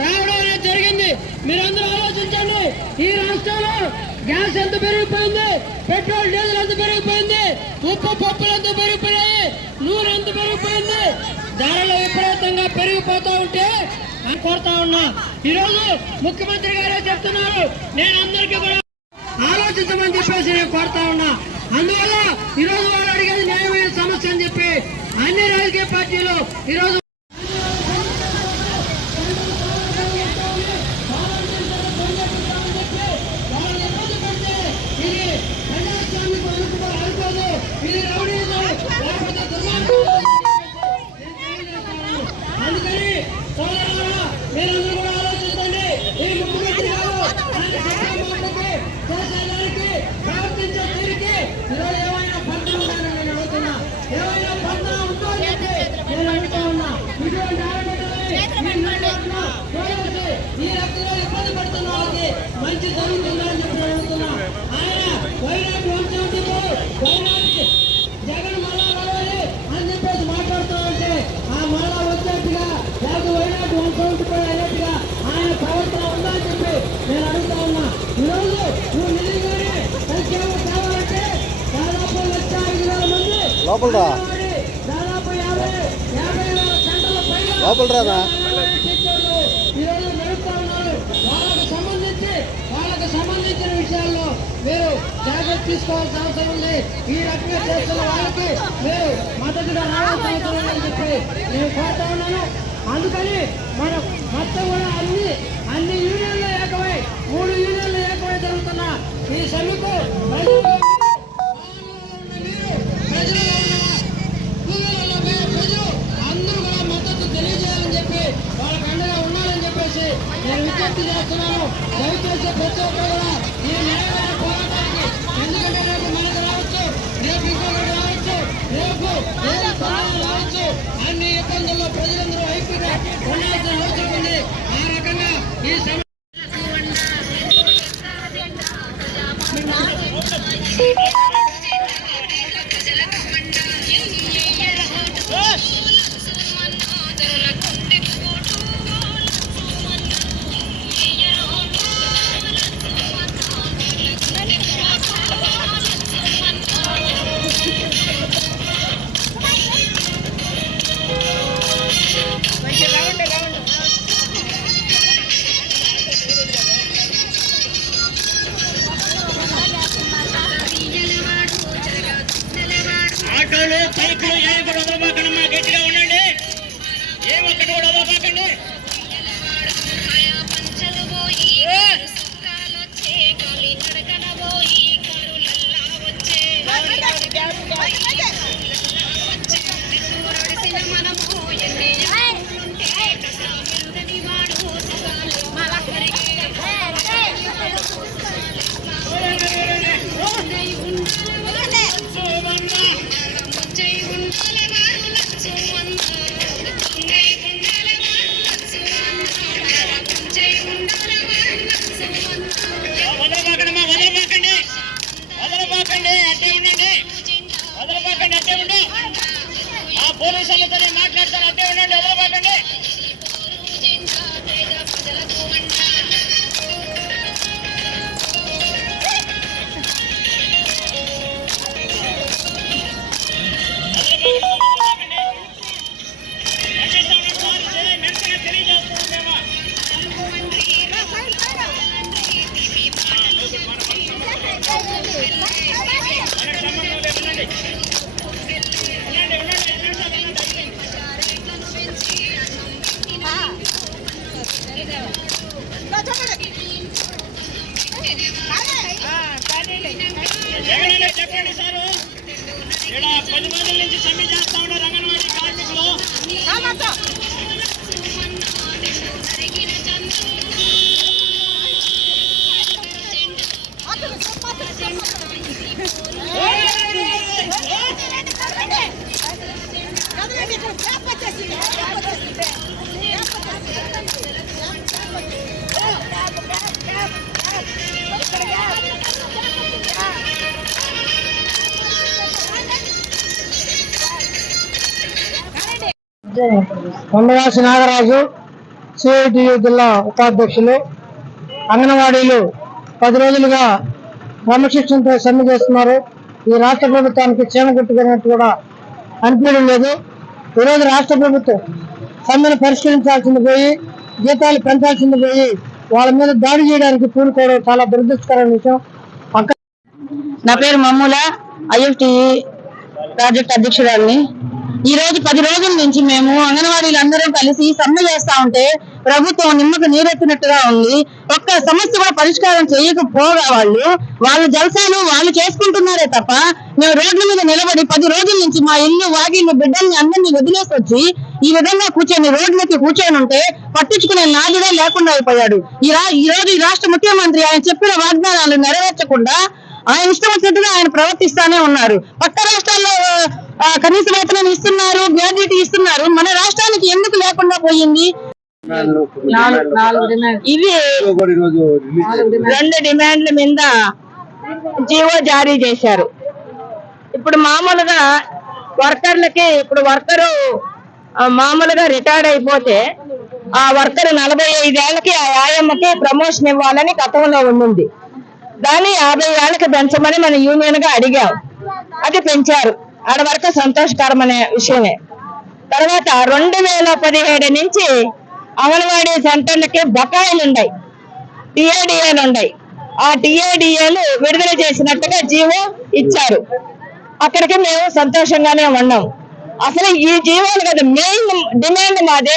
రావడం అనేది జరిగింది. మీరందరూ ఆలోచించండి. ఈ రాష్ట్రంలో గ్యాస్ ఎంత పెరిగిపోయింది, పెట్రోల్ డీజిల్ ఎంత పెరిగిపోయింది, ఉప్పు పప్పులు ఎంత పెరిగిపోయాయి, నూనె ఎంత పెరిగిపోయింది. ధరలు విపరీతంగా పెరిగిపోతూ ఉంటే కోరుతా ఉన్నా. ఈరోజు ముఖ్యమంత్రి గారే చెప్తున్నారు, నేను అందరికీ కూడా ఆలోచించమని చెప్పేసి నేను కోరుతా ఉన్నా. అందువల్ల ఈరోజు వాళ్ళు అడిగేది న్యాయమైన సమస్య అని చెప్పి అన్ని రాజకీయ పార్టీలు ఈరోజు అందుకని మీరందరూ కూడా ఆలోచించండి. ఈ ముఖ్యమంత్రి గారు చేసేదానికి ప్రవర్తించే తీరికి ఈరోజు ఏమైనా పంట ఉందని నేను అడుగుతున్నా. ఏమైనా పంట ఉందో అని చెప్పి నేను అడుగుతా ఉన్నా. ఇటువంటి ఈ రకంగా ఇబ్బంది పడుతున్న వాళ్ళకి మంచి జరుగుతుందా అని చెప్పి అడుగుతున్నా. ఆయన వైనాడు వంశంతో వైనాడు జగన్ మళ్ళా రావాలి అని చెప్పేసి మాట్లాడుతూ ఉంటే ఆ మళ్ళా వచ్చేట్టుగా లేకపోతే వైనాడు వంశంతో అయ్యేట్టుగా ఆయన ప్రవర్తన ఉందా అని చెప్పి నేను అడుగుతా ఉన్నా. ఈరోజు నువ్వు నిజంగానే సంక్షేమం కావాలంటే దాదాపు 1,5,000 మంది దాదాపు 50,000 సెంటర్ల పైన ఈరోజు నడుపుతా ఉన్నారు. వాళ్ళకు సంబంధించిన విషయాల్లో మీరు జాగ్రత్త తీసుకోవాల్సిన అవసరం ఉంది. ఈ రకంగా చేస్తున్న వాళ్ళకి మీరు మద్దతుగా రావాల్సిన అవసరం ఉందని చెప్పి నేను కోరుతా ఉన్నాను. అందుకని మనం మొత్తం కూడా అన్ని యూనియన్లు ఏకమై 3 యూనియన్లు ఏకమై జరుగుతున్న ఈ సమ్మెకు ప్రజలు అందరూ కూడా మద్దతు తెలియజేయాలని చెప్పి వాళ్ళకి అండగా ఉండాలని చెప్పేసి నేను విజ్ఞప్తి చేస్తున్నాను. దయచేసి ప్రతి ఒక్కరు కూడా ఈ న్యాయమైన పోరాటానికి, ఎందుకంటే రేపు మనకు రావచ్చు, రేపు ఇంకొకటి రావచ్చు, రేపు రావచ్చు, అన్ని ఇబ్బందుల్లో ప్రజలందరూ ఐక్యంగా ఉండాల్సిన అవసరం ఉంది. ఆ రకంగా ఈ ఆటోలు బైకులు ఏమి కూడా వదలబాకండి. మా గట్టిగా ఉండండి. ఒక్కటి కూడా వదలబాకండి. పోలీసులతో మాట్లాడతారు, అడ్డే ఉండండి, వదలబాకండి. చెప్పండి సార్, ఇక్కడ 10 రోజుల నుంచి సమ్మె చేస్తా ఉన్నారు అంగన్వాడీ కార్మికులు. కొండవాసి నాగరాజు, సిఐటియు జిల్లా ఉపాధ్యక్షులు. అంగన్వాడీలు 10 రోజులుగా క్రమశిక్షణతో సమ్మె చేస్తున్నారు. ఈ రాష్ట్ర ప్రభుత్వానికి చీమ కొట్టుకున్నట్టు కూడా అనిపించడం లేదు. ఈరోజు రాష్ట్ర ప్రభుత్వం సమ్మెను పరిష్కరించాల్సింది పోయి, జీతాలు పెంచాల్సింది పోయి, వాళ్ళ మీద దాడి చేయడానికి పూనుకోవడం చాలా దురదృష్టకరమైన విషయం. నా పేరు మమ్ముల, ఐఎఫ్టిఈ ప్రాజెక్ట్ అధ్యక్షురాలిని. ఈ రోజు 10 రోజుల నుంచి మేము అంగన్వాడీలు అందరం కలిసి సమ్మె చేస్తా ఉంటే ప్రభుత్వం నిమ్మకు నీరెత్తినట్టుగా ఉంది. ఒక్క సమస్య కూడా పరిష్కారం చేయకపోగా వాళ్ళ జలసాలు వాళ్ళు చేసుకుంటున్నారే తప్ప, మేము రోడ్ల మీద నిలబడి 10 రోజుల నుంచి మా ఇల్లు, వాకిళ్ళు, బిడ్డల్ని అందరినీ వదిలేసి వచ్చి ఈ విధంగా రోడ్లకి కూర్చొని ఉంటే పట్టించుకునే నాదుడే లేకుండా అయిపోయాడు. ఈ రోజు ఈ రాష్ట్ర ముఖ్యమంత్రి ఆయన చెప్పిన వాగ్దానాలు నెరవేర్చకుండా ఆయన ఇష్టం వచ్చినట్టుగా ఆయన ప్రవర్తిస్తానే ఉన్నారు. పక్క రాష్ట్రాల్లో కనీస వేతనం ఇస్తున్నారు, గ్రాడ్యుయేటీ ఇస్తున్నారు, మన రాష్ట్రానికి ఎందుకు లేకుండా పోయింది? ఇవి 2 డిమాండ్ల మీద జీవో జారీ చేశారు. ఇప్పుడు మామూలుగా వర్కర్లకి, ఇప్పుడు వర్కరు మామూలుగా రిటైర్డ్ అయిపోతే ఆ వర్కర్ 45 ఏళ్లకి ఆ ఆయమ్మకి ప్రమోషన్ ఇవ్వాలని గతంలో ఉంది. దాన్ని 50 ఏళ్లకి పెంచమని మన యూనియన్ గా అడిగాం. అది పెంచారు. ఆడ వరకు సంతోషకరమైన విషయమే. తర్వాత 2017 నుంచి అంగన్వాడీ సెంటర్లకి బకాయిలు ఉన్నాయి, టిఏడిఏలు ఉన్నాయి. ఆ టిఏడిఏలు విడుదల చేసినట్టుగా జీవో ఇచ్చారు. అక్కడికి మేము సంతోషంగానే ఉన్నాం. అసలు ఈ జీవోలు కదా మెయిన్ డిమాండ్ మాదే.